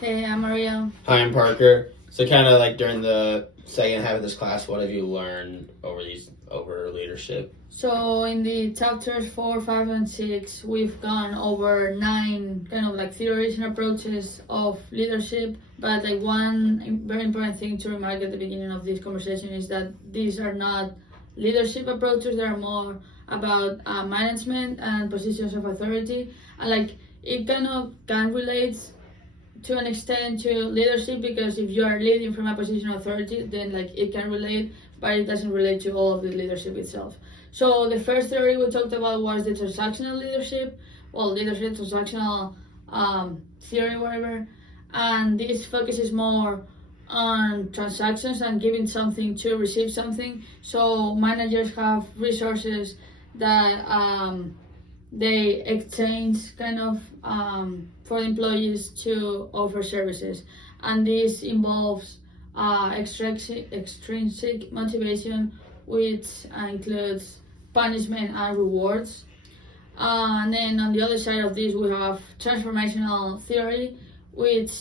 Hey, I'm Maria. Hi, I'm Parker. So, kind of like during the second half of this class, what have you learned over leadership? So in the chapters 4, 5, and 6, we've gone over 9 kind of like theories and approaches of leadership. But like one very important thing to remark at the beginning of this conversation is that these are not leadership approaches. They are more about management and positions of authority. And like it kind of can relate to an extent to leadership, because if you are leading from a position of authority, then like it can relate, but it doesn't relate to all of the leadership itself. So the first theory we talked about was the transactional leadership, well, leadership transactional theory, whatever, and this focuses more on transactions and giving something to receive something. So managers have resources that they exchange kind of for employees to offer services, and this involves extrinsic motivation, which includes punishment and rewards. And then on the other side of this, we have transformational theory, which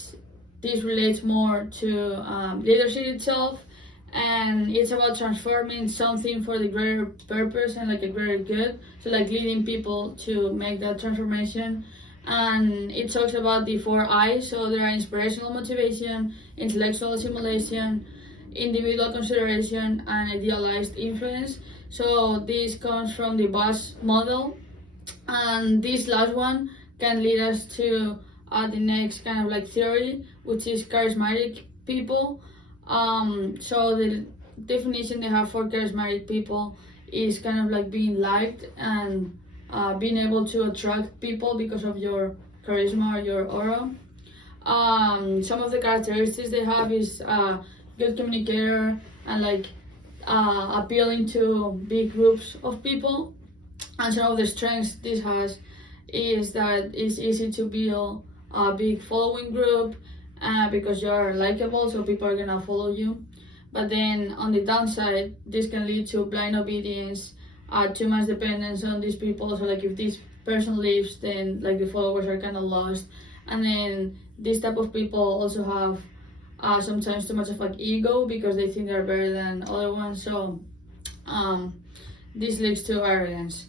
this relates more to leadership itself, and it's about transforming something for the greater purpose and like a greater good. So like leading people to make that transformation. And it talks about the 4 I's. So there are inspirational motivation, intellectual simulation, individual consideration, and idealized influence. So this comes from the Boss model, and this last one can lead us to the next kind of like theory, which is charismatic people. So the definition they have for charismatic people is kind of like being liked and being able to attract people because of your charisma or your aura. Some of the characteristics they have is good communicator and like appealing to big groups of people. And some of the strengths this has is that it's easy to build a big following group because you're likable, so people are gonna follow you. But then on the downside, this can lead to blind obedience, too much dependence on these people. So like if this person leaves, then like the followers are kind of lost. And then this type of people also have sometimes too much of like ego because they think they're better than other ones. So this leads to arrogance.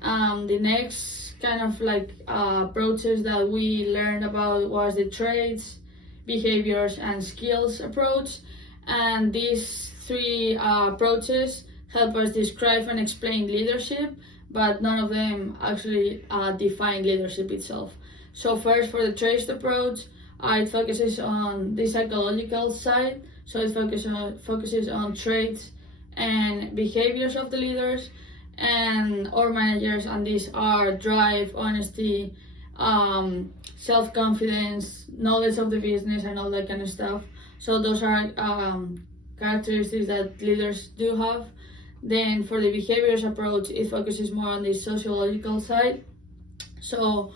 The next kind of like approaches that we learned about was the traits, behaviors, and skills approach. And these 3 approaches help us describe and explain leadership, but none of them actually define leadership itself. So first, for the traits approach, it focuses on the psychological side. So it focuses on traits and behaviors of the leaders and or managers, and these are drive, honesty, self-confidence, knowledge of the business, and all that kind of stuff. So those are characteristics that leaders do have. Then for the behaviors approach, it focuses more on the sociological side. So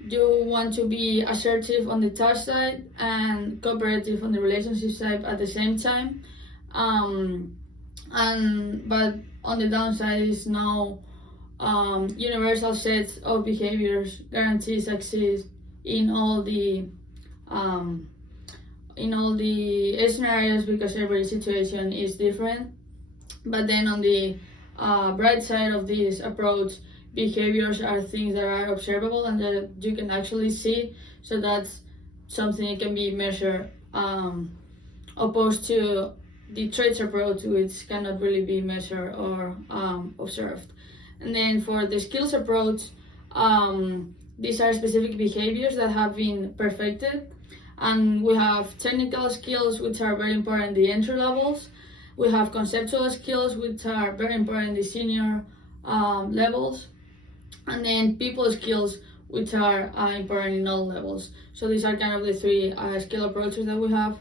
you want to be assertive on the task side and cooperative on the relationship side at the same time. But on the downside is no universal sets of behaviors guarantee success in all the scenarios, because every situation is different. But then on the bright side of this approach, behaviors are things that are observable and that you can actually see. So that's something that can be measured, opposed to the traits approach, which cannot really be measured or observed. And then for the skills approach, these are specific behaviors that have been perfected. And we have technical skills, which are very important in the entry levels. We have conceptual skills, which are very important in the senior levels. And then people skills, which are important in all levels. So these are kind of the 3 skill approaches that we have.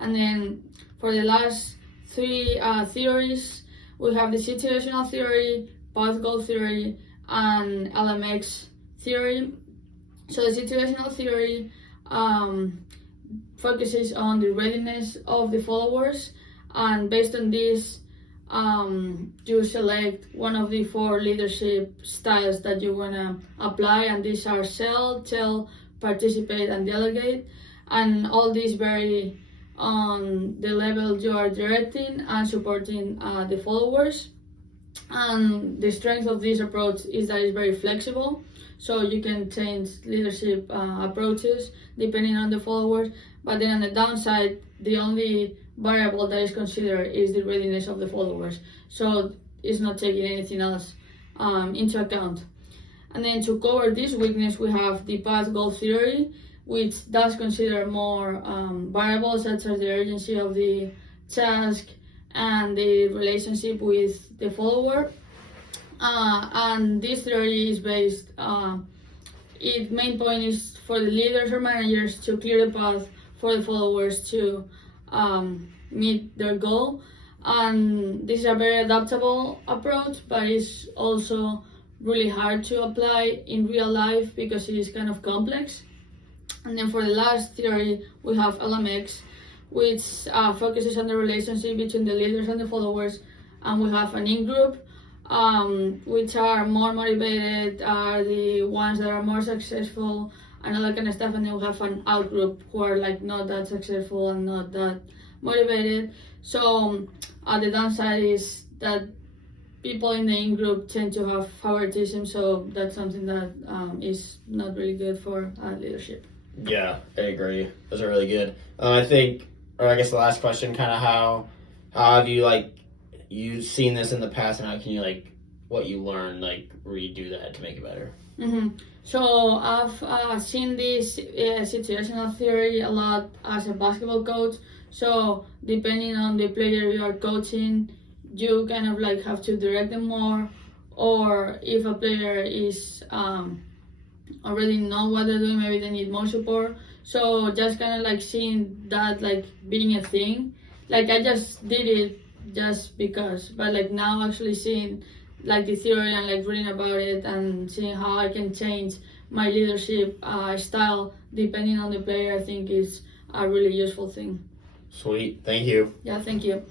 And then for the last 3 theories, we have the situational theory, path goal theory, and LMX theory. So the situational theory focuses on the readiness of the followers, and based on this, you select one of the 4 leadership styles that you want to apply, and these are sell, tell, participate and delegate, and all these vary on the level you are directing and supporting the followers. And the strength of this approach is that it's very flexible, so you can change leadership approaches depending on the followers. But then on the downside, the only variable that is considered is the readiness of the followers, so it's not taking anything else into account. And then to cover this weakness, we have the path goal theory, which does consider more variables such as the urgency of the task and the relationship with the follower. And this theory is based, its main point is for the leaders or managers to clear the path for the followers to meet their goal. And this is a very adaptable approach, but it's also really hard to apply in real life because it is kind of complex. And then for the last theory, we have LMX, which focuses on the relationship between the leaders and the followers. And we have an in-group, which are more motivated, are the ones that are more successful, and all that kind of stuff. And then we have an out-group who are like not that successful and not that motivated. So the downside is that people in the in-group tend to have favoritism, so that's something that is not really good for leadership. Yeah, I agree. Those are really good. I think, or I guess the last question, kind of how have you seen this in the past, and how can you what you learned, redo that to make it better? Mm-hmm. So I've seen this situational theory a lot as a basketball coach. So depending on the player you are coaching, you kind of have to direct them more, or if a player is already know what they're doing, maybe they need more support. So just kind of seeing that being a thing. I just did it just because, but now actually seeing the theory and reading about it and seeing how I can change my leadership style depending on the player, I think is a really useful thing. Sweet, thank you. Yeah, thank you.